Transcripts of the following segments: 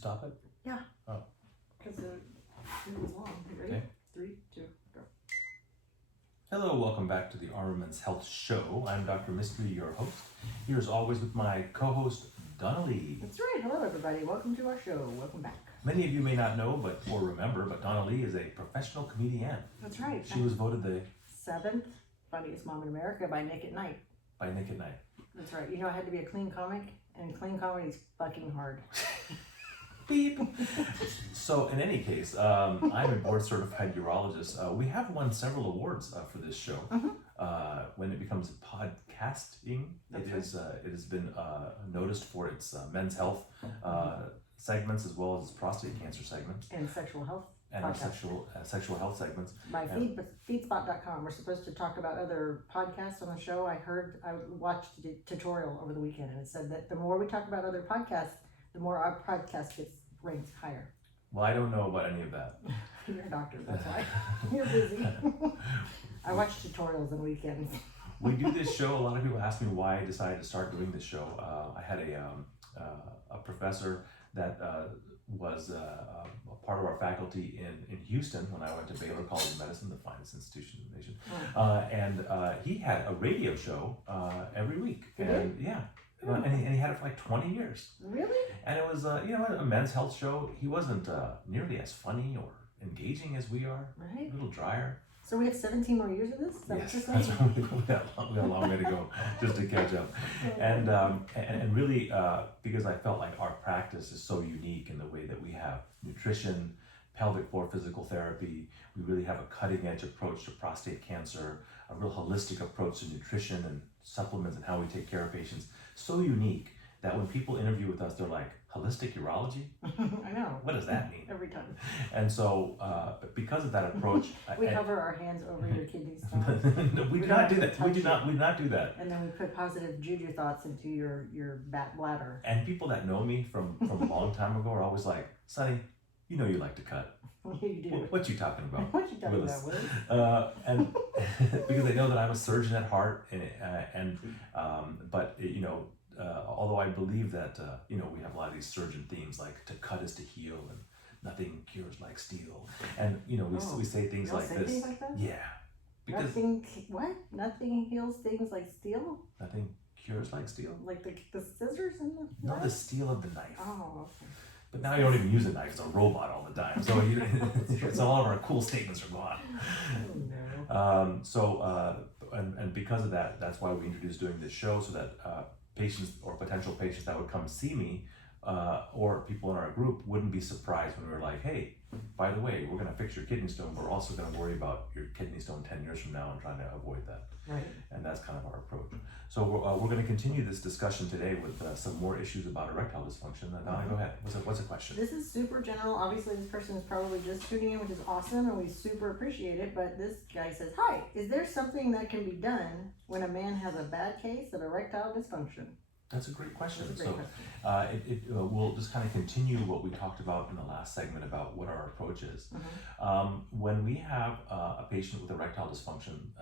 stop it? Yeah. Oh. Because it was long. You ready? Okay. 3, 2, go. Hello, welcome back to the Armaments Health Show. I'm Dr. Mistry, your host. Here as always with my co-host, Donna Lee. That's right. Hello, everybody. Welcome to our show. Welcome back. Many of you may not know or remember, but Donna Lee is a professional comedian. That's right. She was voted the 7th funniest mom in America by Nick at Night. by Nick at Night. That's right. You know, I had to be a clean comic, and clean comedy's fucking hard. Beep. So in any case, I'm a board certified urologist. We have won several awards for this show. When it becomes podcasting, it has been noticed for its men's health segments as well as its prostate cancer segments And sexual health. and our sexual health segments. My feedspot.com. We're supposed to talk about other podcasts on the show. I watched the tutorial over the weekend, and it said that the more we talk about other podcasts, the more our podcast gets ranked higher. Well, I don't know about any of that. You're a doctor, that's why. You're busy. I watch tutorials on weekends. We do this show. A lot of people ask me why I decided to start doing this show. I had a professor that was a part of our faculty in Houston when I went to Baylor College of Medicine, the finest institution in the nation. And he had a radio show every week. And he had it for like 20 years. Really? And it was a men's health show. He wasn't nearly as funny or engaging as we are. Right. A little drier. So we have 17 more years of this? Yes, that's right. We got a long way to go just to catch up. And really, because I felt like our practice is so unique in the way that we have nutrition, pelvic floor physical therapy, we really have a cutting edge approach to prostate cancer, a real holistic approach to nutrition and supplements and how we take care of patients. So unique that when people interview with us, they're like, holistic urology? I know. What does that mean? Every time. And so, because of that approach, we cover our hands over your kidney stones. No, we do not do that. We do not do that. And then we put positive juju thoughts into your bladder. And people that know me from a long time ago are always like, Sonny, you know you like to cut. You do. What you talking about? What you talking about, Willis? And because they know that I'm a surgeon at heart, but although I believe that we have a lot of these surgeon themes like to cut is to heal and nothing cures like steel, and we say things like this. Things like that? Yeah. Because Nothing heals things like steel? Nothing cures like steel. Like the scissors and the No, knife? the steel of the knife. Oh, okay. But now you don't even use a knife; it's a robot all the time. So so all of our cool statements are gone. Oh, no. And because of that, that's why we introduced doing this show so that patients or potential patients that would come see me or people in our group wouldn't be surprised when we were like, hey, by the way, we're going to fix your kidney stone, but we're also going to worry about your kidney stone 10 years from now and trying to avoid that. Right. And that's kind of our approach. So we're going to continue this discussion today with some more issues about erectile dysfunction. Donna, go ahead. What's the question? This is super general. Obviously, this person is probably just tuning in, which is awesome, and we super appreciate it. But this guy says, hi, is there something that can be done when a man has a bad case of erectile dysfunction? That's a great question. We'll just kind of continue what we talked about in the last segment about what our approach is. When we have a patient with erectile dysfunction,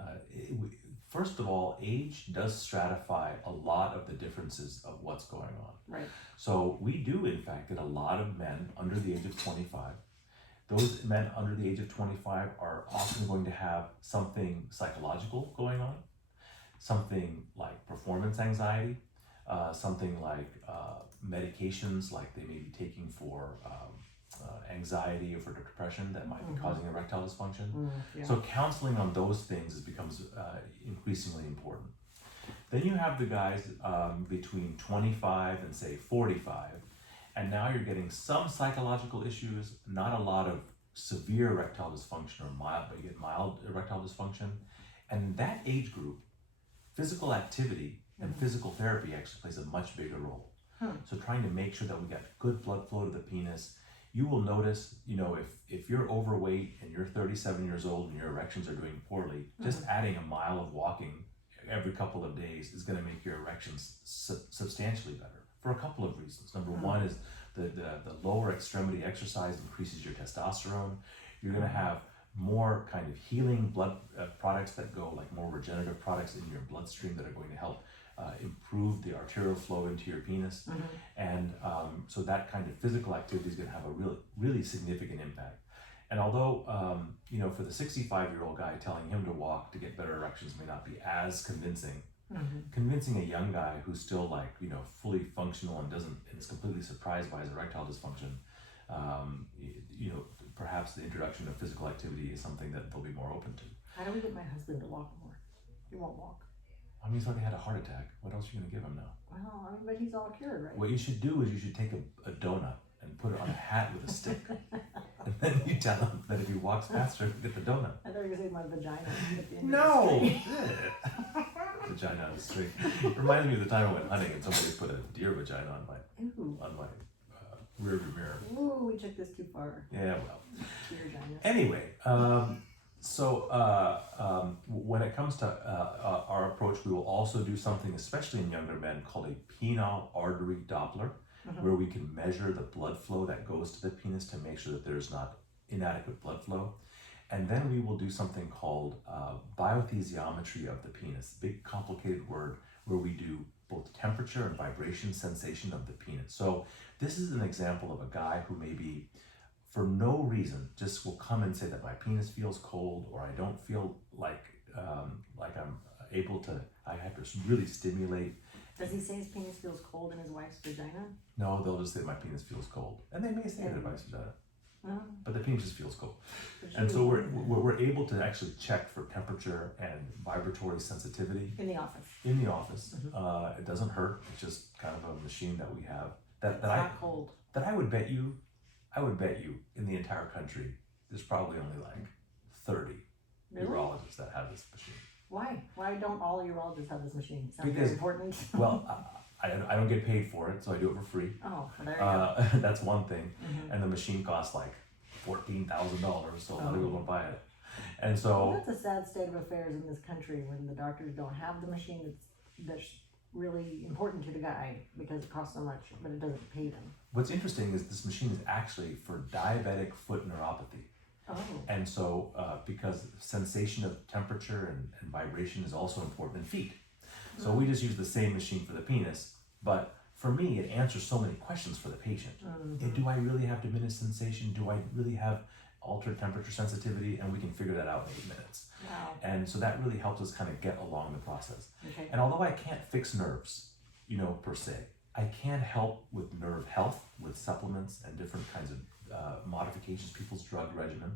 first of all, age does stratify a lot of the differences of what's going on. Right. So we do, in fact, get a lot of men under the age of 25. Those men under the age of 25 are often going to have something psychological going on, something like performance anxiety, something like medications like they may be taking for anxiety or for depression that might be causing erectile dysfunction. So counseling on those things becomes increasingly important. Then you have the guys between 25 and say 45, and now you're getting some psychological issues, not a lot of severe erectile dysfunction or mild, but you get mild erectile dysfunction. And in that age group, physical activity and physical therapy actually plays a much bigger role. So trying to make sure that we get good blood flow to the penis. You will notice, if you're overweight and you're 37 years old and your erections are doing poorly, just adding a mile of walking every couple of days is going to make your erections substantially better for a couple of reasons. Number one is the lower extremity exercise increases your testosterone. You're going to have more kind of healing blood products that go, like more regenerative products in your bloodstream that are going to help improve the arterial flow into your penis. And so that kind of physical activity is going to have a really significant impact. And although, for the 65-year-old guy, telling him to walk to get better erections may not be as convincing, convincing a young guy who's still fully functional and is completely surprised by his erectile dysfunction, perhaps the introduction of physical activity is something that they'll be more open to. How do we get my husband to walk more? He won't walk. I mean, he's already had a heart attack. What else are you going to give him now? Well, but he's all cured, right? What you should do is you should take a donut and put it on a hat with a stick. And then you tell him that if he walks faster, he'll get the donut. I thought you were saying my vagina. No! Vagina on a string. Reminds me of the time I went hunting and somebody put a deer vagina on my rear view mirror. Ooh, we took this too far. Yeah, well. Deer vagina. Anyway, when it comes to our approach, we will also do something, especially in younger men, called a penile artery Doppler, where we can measure the blood flow that goes to the penis to make sure that there's not inadequate blood flow. And then we will do something called biothesiometry of the penis, big complicated word, where we do both temperature and vibration sensation of the penis. So this is an example of a guy who maybe for no reason just will come and say that my penis feels cold, or I don't feel like I'm able to, I have to really stimulate. Does he say his penis feels cold in his wife's vagina? No, they'll just say my penis feels cold. And they may say their wife's vagina. But the penis just feels cold. And so we're able to actually check for temperature and vibratory sensitivity. In the office. In the office. It doesn't hurt. It's just kind of a machine that we have. Not cold. That I would bet you in the entire country, there's probably only like 30 urologists that have this machine. Why? Why don't all urologists have this machine? Sounds very important. Well, I don't get paid for it, so I do it for free. Oh, there you go. That's one thing. And the machine costs like $14,000, so a lot of people don't buy it. And so that's a sad state of affairs in this country when the doctors don't have the machine that's really important to the guy because it costs so much, but it doesn't pay them. What's interesting is this machine is actually for diabetic foot neuropathy. Oh. And so because sensation of temperature and vibration is also important in feet. So we just use the same machine for the penis, but for me, it answers so many questions for the patient. Do I really have diminished sensation? Do I really have altered temperature sensitivity? And we can figure that out in 8 minutes. Wow. And so that really helps us kind of get along the process. Okay. And although I can't fix nerves, per se, I can help with nerve health with supplements and different kinds of modifications, people's drug regimen.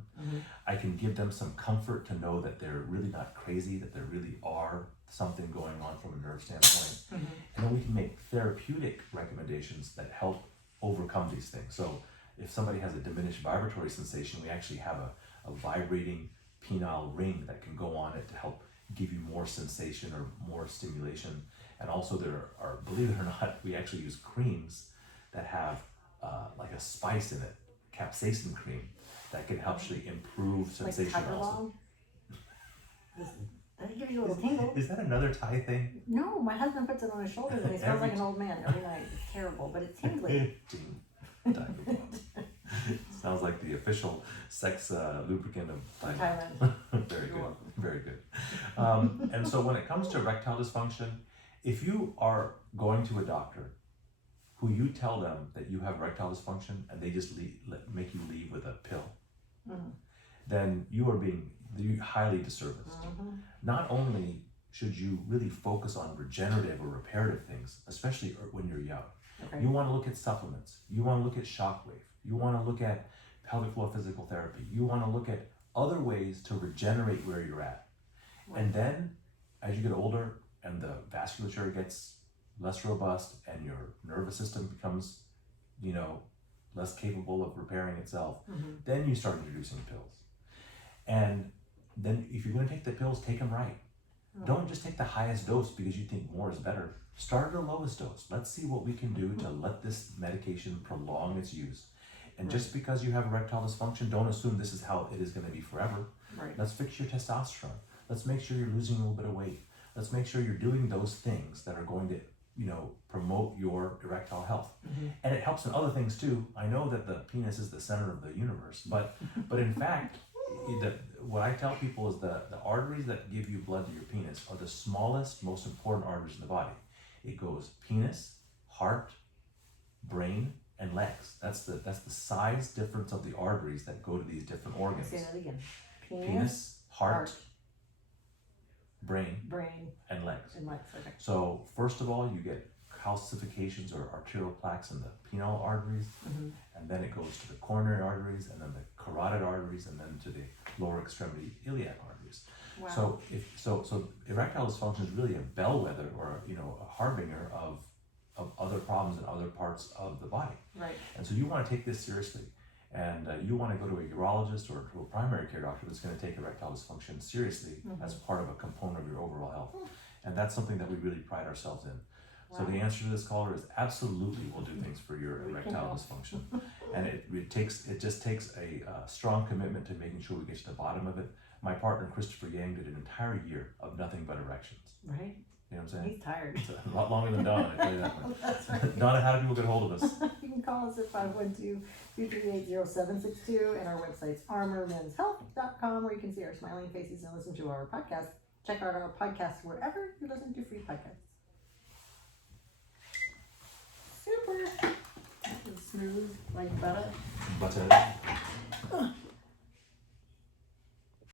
I can give them some comfort to know that they're really not crazy, that there really are something going on from a nerve standpoint. And then we can make therapeutic recommendations that help overcome these things. So if somebody has a diminished vibratory sensation, we actually have a vibrating penile ring that can go on it to help give you more sensation or more stimulation. And also there are, believe it or not, we actually use creams that have like a spice in it, capsaicin cream, that can actually improve sensation like also. Does it give you a little tingle? Is that another Thai thing? No, my husband puts it on his shoulders and he smells like an old man every night. It's terrible, but it's tingly. Sounds like the official sex lubricant of Thailand. Very good, very good. And so when it comes to erectile dysfunction, if you are going to a doctor who you tell them that you have erectile dysfunction and they just make you leave with a pill, then you are being highly disserviced. Not only should you really focus on regenerative or reparative things, especially when you're young. You want to look at supplements. You want to look at shockwave. You want to look at pelvic floor physical therapy. You want to look at other ways to regenerate where you're at. And then as you get older and the vasculature gets less robust and your nervous system becomes, less capable of repairing itself, then you start introducing pills. And then if you're going to take the pills, take them right. Don't just take the highest dose because you think more is better. Start at the lowest dose. Let's see what we can do to let this medication prolong its use. And just because you have erectile dysfunction, don't assume this is how it is going to be forever. Let's fix your testosterone. Let's make sure you're losing a little bit of weight. Let's make sure you're doing those things that are going to, promote your erectile health. And it helps in other things too. I know that the penis is the center of the universe, but in fact, what I tell people is the arteries that give you blood to your penis are the smallest, most important arteries in the body. It goes penis, heart, brain, and legs. That's the size difference of the arteries that go to these different organs. Say that again. Penis, heart, brain, and legs. Okay. So first of all, you get calcifications or arterial plaques in the penile arteries, and then it goes to the coronary arteries, and then the carotid arteries, and then to the lower extremity iliac arteries. Wow. So erectile dysfunction is really a bellwether, or a harbinger of other problems in other parts of the body. Right. And so you want to take this seriously, and you want to go to a urologist or to a primary care doctor that's going to take erectile dysfunction seriously as part of a component of your overall health. And that's something that we really pride ourselves in. So the answer to this caller is absolutely we'll do things for your erectile dysfunction. And it just takes a strong commitment to making sure we get to the bottom of it. My partner, Christopher Yang, did an entire year of nothing but erections. Right. You know what I'm saying? He's tired. It's a lot longer than Donna, I tell you that much. That's right. Donna, how do people get hold of us? You can call us at 512-238-0762, and our website's armormenshealth.com, where you can see our smiling faces and listen to our podcast. Check out our podcast wherever you listen to free podcasts. Super. Smooth like butter. Butter.